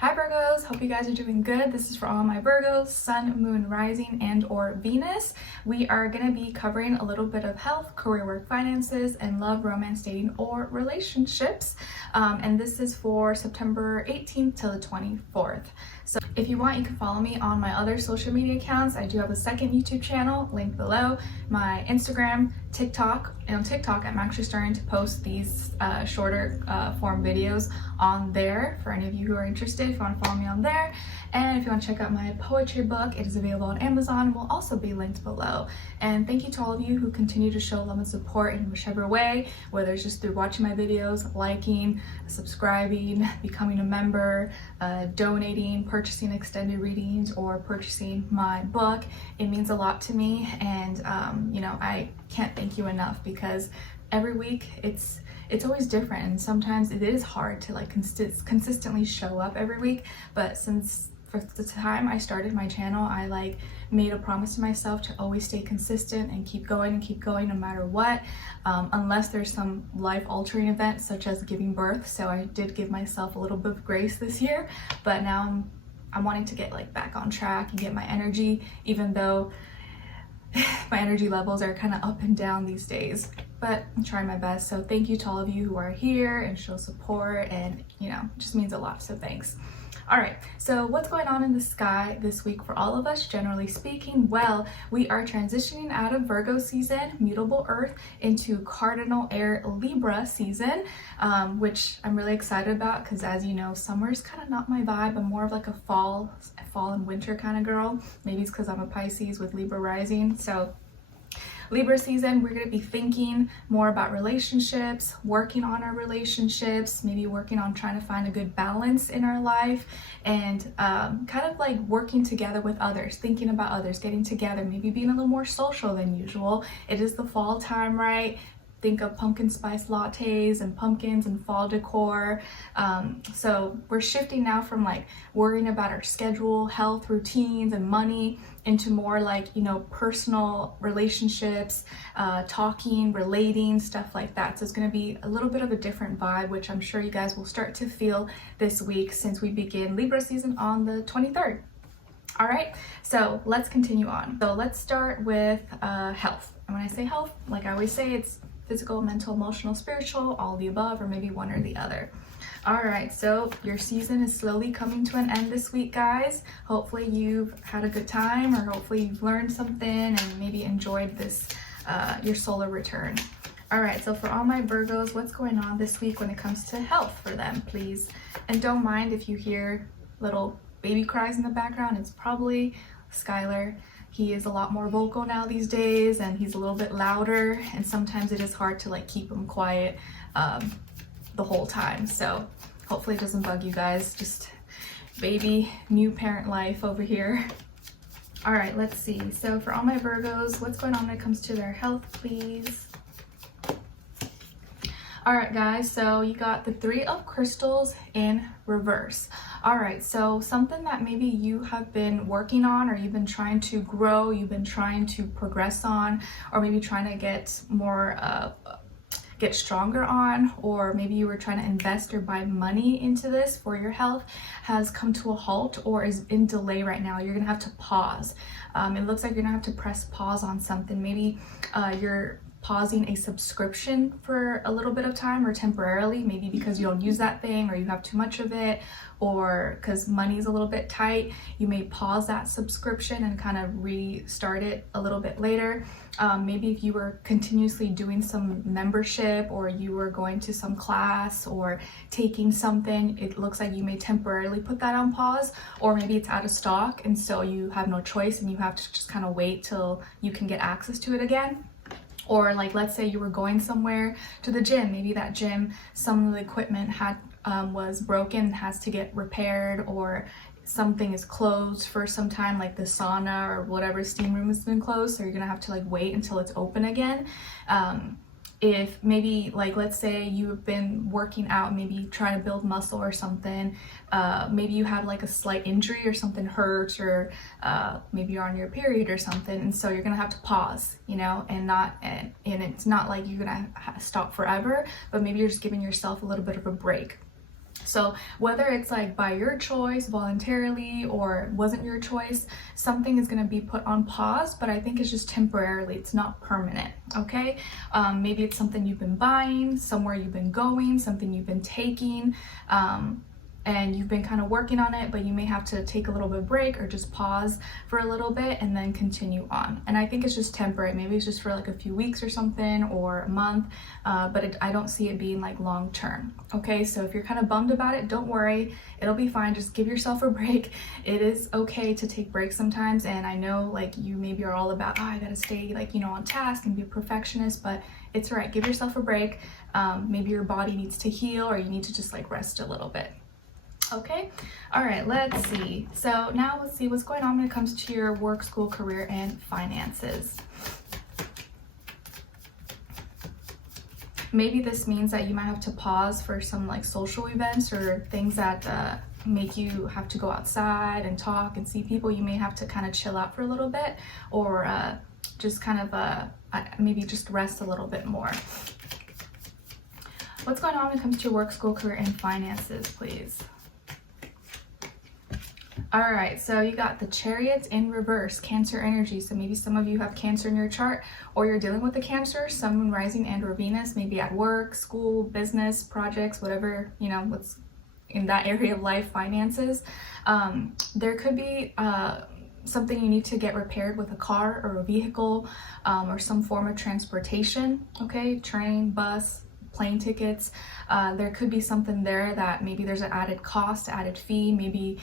Hi Virgos, hope you guys are doing good. This is for all my Virgos, Sun, Moon, Rising, and or Venus. We are going to be covering a little bit of health, career, work, finances, and love, romance, dating, or relationships. And this is for September 18th till the 24th. So if you want, you can follow me on my other social media accounts. I do have a second YouTube channel linked below, my Instagram, TikTok, and on TikTok I'm actually starting to post these shorter form videos on there for any of you who are interested. If you want to follow me on there, and if you want to check out my poetry book, it is available on Amazon, will also be linked below. And thank you to all of you who continue to show love and support in whichever way, whether it's just through watching my videos, liking, subscribing, becoming a member, donating, purchasing extended readings, or purchasing my book. It means a lot to me, and I can't thank you enough, because every week it's always different, and sometimes it is hard to consistently show up every week. But since for the time I started my channel, I made a promise to myself to always stay consistent and keep going no matter what, unless there's some life-altering event such as giving birth. So I did give myself a little bit of grace this year, but now I'm wanting to get back on track and get my energy, even though my energy levels are kind of up and down these days, but I'm trying my best. So thank you to all of you who are here and show support, and it just means a lot, so thanks. All right, so what's going on in the sky this week for all of us, generally speaking? Well, we are transitioning out of Virgo season, mutable earth, into cardinal air Libra season, which I'm really excited about, because as you know, summer is kind of not my vibe. I'm more of a fall and winter kind of girl. Maybe it's because I'm a Pisces with Libra rising. So Libra season, we're going to be thinking more about relationships, working on our relationships, maybe working on trying to find a good balance in our life, and working together with others, thinking about others, getting together, maybe being a little more social than usual. It is the fall time, right? Think of pumpkin spice lattes and pumpkins and fall decor. So we're shifting now from worrying about our schedule, health, routines, and money into more personal relationships, talking, relating, stuff like that. So it's going to be a little bit of a different vibe, which I'm sure you guys will start to feel this week, since we begin Libra season on the 23rd. All right, so let's continue on. So let's start with health. And when I say health, like I always say, it's physical, mental, emotional, spiritual, all the above, or maybe one or the other. All right, so your season is slowly coming to an end this week, guys. Hopefully you've had a good time, or hopefully you've learned something and maybe enjoyed this, your solar return. All right, so for all my Virgos, what's going on this week when it comes to health for them, please? And don't mind if you hear little baby cries in the background. It's probably Skylar. He is a lot more vocal now these days, and he's a little bit louder, and sometimes it is hard to keep him quiet the whole time. So hopefully it doesn't bug you guys. Just baby new parent life over here. All right, let's see. So for all my Virgos, what's going on when it comes to their health, please? All right, guys, so you got the Three of Crystals in reverse. All right, so something that maybe you have been working on, or you've been trying to grow, you've been trying to progress on, or maybe trying to get more, get stronger on, or maybe you were trying to invest or buy money into this for your health, has come to a halt or is in delay right now. You're gonna have to pause. It looks like you're gonna have to press pause on something. Maybe you're pausing a subscription for a little bit of time, or temporarily, maybe because you don't use that thing, or you have too much of it, or because money's a little bit tight. You may pause that subscription and kind of restart it a little bit later. Maybe if you were continuously doing some membership, or you were going to some class or taking something, it looks like you may temporarily put that on pause, or maybe it's out of stock and so you have no choice and you have to just kind of wait till you can get access to it again. Or let's say you were going somewhere to the gym, maybe that gym, some of the equipment was broken, has to get repaired, or something is closed for some time, like the sauna or whatever steam room has been closed, so you're gonna have to wait until it's open again. If maybe let's say you've been working out, maybe trying to build muscle or something, maybe you had a slight injury or something hurt, or maybe you're on your period or something, and so you're gonna have to pause, and it's not like you're gonna stop forever, but maybe you're just giving yourself a little bit of a break. So whether it's like by your choice, voluntarily, or wasn't your choice, something is going to be put on pause, but I think it's just temporarily. It's not permanent, okay? Maybe it's something you've been buying, somewhere you've been going, something you've been taking, and you've been kind of working on it, but you may have to take a little bit of break or just pause for a little bit and then continue on. And I think it's just temporary. Maybe it's just for like a few weeks or something, or a month, but I don't see it being like long term. Okay, so if you're kind of bummed about it, don't worry, it'll be fine. Just give yourself a break. It is okay to take breaks sometimes, and I know like you maybe are all about, oh, I gotta stay like, you know, on task and be a perfectionist, but it's all right. Give yourself a break. Maybe your body needs to heal, or you need to just like rest a little bit. Okay, all right, let's see. So now let's see what's going on when it comes to your work, school, career, and finances. Maybe this means that you might have to pause for some like social events or things that make you have to go outside and talk and see people. You may have to kind of chill out for a little bit, or just kind of maybe just rest a little bit more. What's going on when it comes to your work, school, career, and finances, please? All right, so you got the Chariot in reverse, Cancer energy. So maybe some of you have Cancer in your chart, or you're dealing with the Cancer, Sun, Moon, Rising, and or Venus, maybe at work, school, business, projects, whatever, you know, what's in that area of life, finances. There could be something you need to get repaired with a car or a vehicle, or some form of transportation, okay, train, bus, plane tickets. There could be something there that maybe there's an added cost, added fee, maybe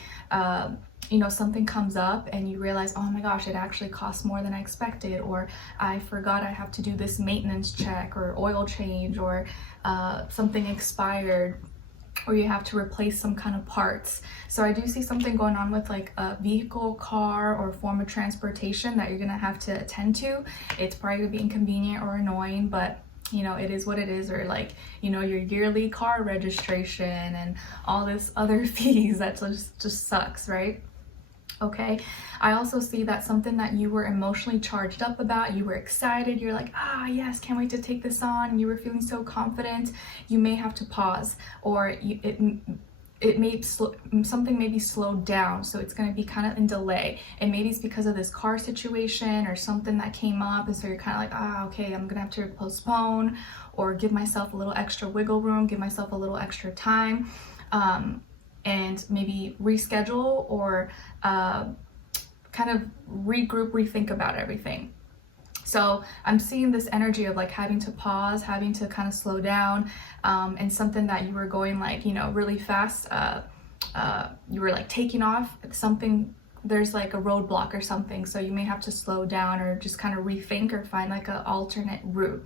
you know, something comes up and you realize, oh my gosh, it actually costs more than I expected, or I forgot I have to do this maintenance check or oil change, or something expired, or you have to replace some kind of parts. So I do see something going on with like a vehicle, car, or form of transportation that you're gonna have to attend to. It's probably gonna be inconvenient or annoying, but you know, it is what it is. Or like, you know, your yearly car registration and all this other fees that just sucks, right? Okay, I also see that something that you were emotionally charged up about, you were excited, you're like, ah, yes, can't wait to take this on, and you were feeling so confident, you may have to pause, or it may something may be slowed down, so it's going to be kind of in delay, and maybe it's because of this car situation or something that came up, and so you're kind of like, ah, okay, I'm gonna have to postpone or give myself a little extra wiggle room, give myself a little extra time, and maybe reschedule, or kind of regroup, rethink about everything. So I'm seeing this energy of like having to pause, having to kind of slow down, and something that you were going like, you know, really fast, you were like taking off something, there's like a roadblock or something, so you may have to slow down or just kind of rethink or find like an alternate route.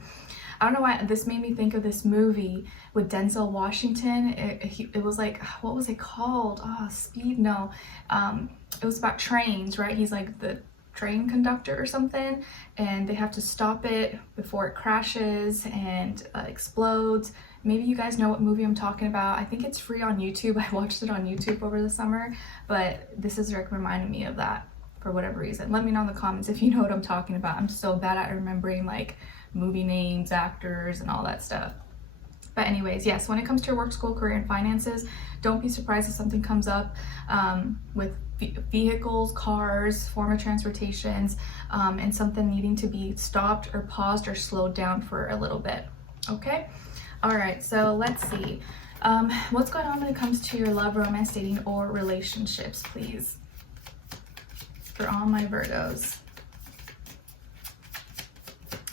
I don't know why this made me think of this movie with Denzel Washington. It was like, what was it called? Speed? No. It was about trains, right? He's like the train conductor or something, and they have to stop it before it crashes and explodes. Maybe you guys know what movie I'm talking about. I think it's free on YouTube. I watched it on YouTube over the summer, but this is like reminding me of that for whatever reason. Let me know in the comments if you know what I'm talking about. I'm so bad at remembering like movie names, actors, and all that stuff. But anyways, yes, when it comes to your work, school, career, and finances, don't be surprised if something comes up with vehicles, cars, form of transportations, and something needing to be stopped or paused or slowed down for a little bit. Okay? All right, so let's see. What's going on when it comes to your love, romance, dating, or relationships, please? For all my Virgos.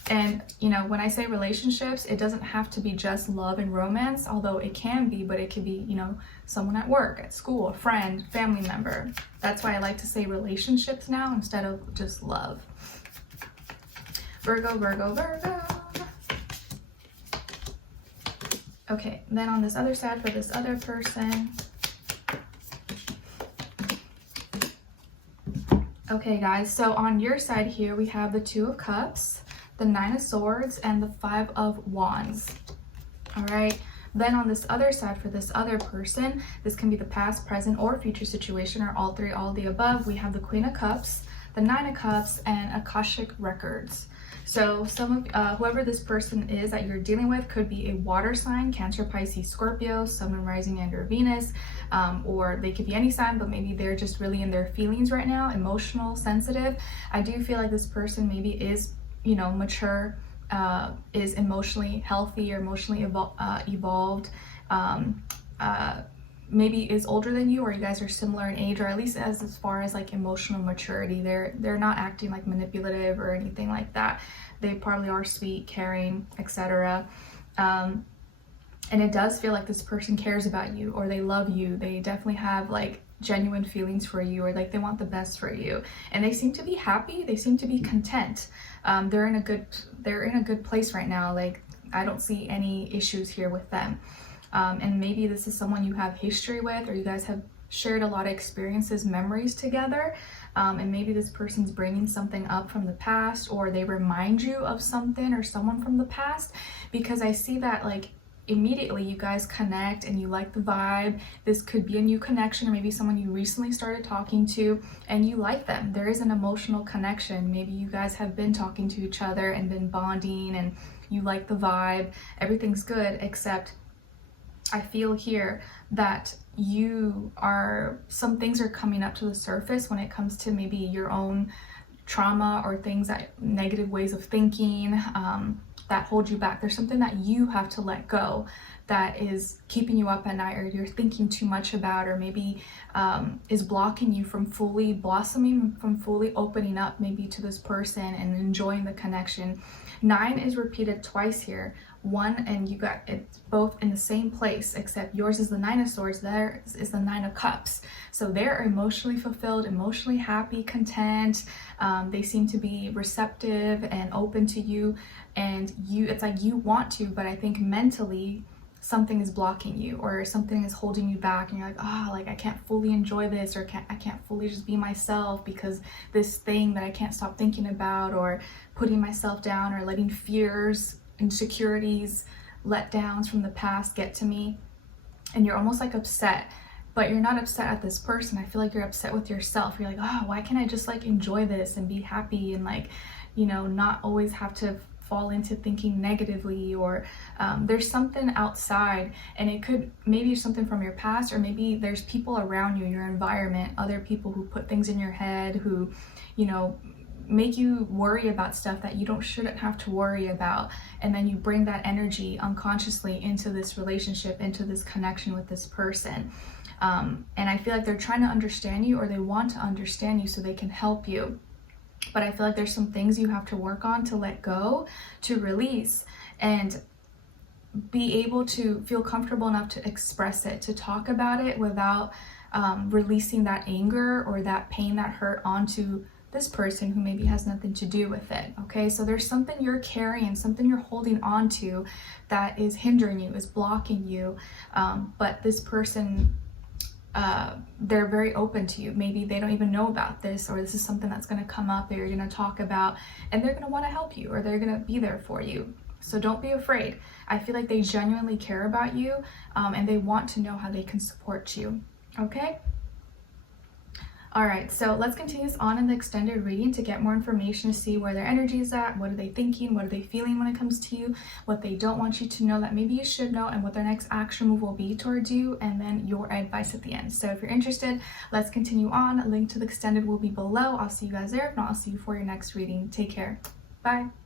And, you know, when I say relationships, it doesn't have to be just love and romance, although it can be, but it could be, you know, someone at work, at school, a friend, family member. That's why I like to say relationships now instead of just love. Virgo, Virgo, Virgo. Okay, then on this other side for this other person. Okay, guys, so on your side here, we have the Two of Cups, the Nine of Swords, and the Five of Wands. All right, then on this other side for this other person, this can be the past, present, or future situation, or all three, all of the above. We have the Queen of Cups, the Nine of Cups, and Akashic Records. So some of whoever this person is that you're dealing with could be a water sign, Cancer, Pisces, Scorpio, Sun, Moon, Rising, and or Venus, or they could be any sign, but maybe they're just really in their feelings right now, emotional, sensitive. I do feel like this person maybe is, you know, mature, is emotionally healthy or emotionally evolved, maybe is older than you, or you guys are similar in age, or at least as far as like emotional maturity. They're not acting like manipulative or anything like that. They probably are sweet, caring, etc. And it does feel like this person cares about you, or they love you. They definitely have like genuine feelings for you, or like they want the best for you, and they seem to be happy. They seem to be content. They're in a good place right now. Like, I don't see any issues here with them. And maybe this is someone you have history with, or you guys have shared a lot of experiences, memories together. And maybe this person's bringing something up from the past, or they remind you of something or someone from the past, because I see that like immediately you guys connect and you like the vibe. This could be a new connection, or maybe someone you recently started talking to and you like them. There is an emotional connection. Maybe you guys have been talking to each other and been bonding, and you like the vibe. Everything's good, except I feel here that some things are coming up to the surface when it comes to maybe your own trauma, or things that negative ways of thinking that hold you back. There's something that you have to let go that is keeping you up at night, or you're thinking too much about, or maybe is blocking you from fully blossoming, from fully opening up maybe to this person and enjoying the connection. 9 is repeated twice here. 1, and you got it both in the same place, except yours is the 9 of Swords, theirs is the 9 of Cups. So they're emotionally fulfilled, emotionally happy, content. They seem to be receptive and open to you, and it's like you want to, but I think mentally something is blocking you, or something is holding you back, and you're like, oh, like I can't fully enjoy this, or I can't fully just be myself because this thing that I can't stop thinking about, or putting myself down, or letting fears, insecurities, letdowns from the past get to me. And you're almost like upset, but you're not upset at this person. I feel like you're upset with yourself. You're like, oh, why can't I just like enjoy this and be happy, and like, you know, not always have to fall into thinking negatively, or there's something outside, and it could maybe something from your past, or maybe there's people around you, your environment, other people who put things in your head, who, you know, make you worry about stuff that you shouldn't have to worry about, and then you bring that energy unconsciously into this relationship, into this connection with this person. And I feel like they're trying to understand you, or they want to understand you so they can help you. But I feel like there's some things you have to work on, to let go, to release, and be able to feel comfortable enough to express it, to talk about it without releasing that anger or that pain, that hurt onto this person who maybe has nothing to do with it. Okay, so there's something you're carrying, something you're holding on to that is hindering you, is blocking you, but this person, they're very open to you. Maybe they don't even know about this, or this is something that's going to come up that you're going to talk about, and they're going to want to help you, or they're going to be there for you. So don't be afraid. I feel like they genuinely care about you, and they want to know how they can support you. Okay? All right, so let's continue this on in the extended reading to get more information, to see where their energy is at, what are they thinking, what are they feeling when it comes to you, what they don't want you to know that maybe you should know, and what their next action move will be towards you, and then your advice at the end. So if you're interested, let's continue on. A link to the extended will be below. I'll see you guys there. If not, I'll see you for your next reading. Take care. Bye.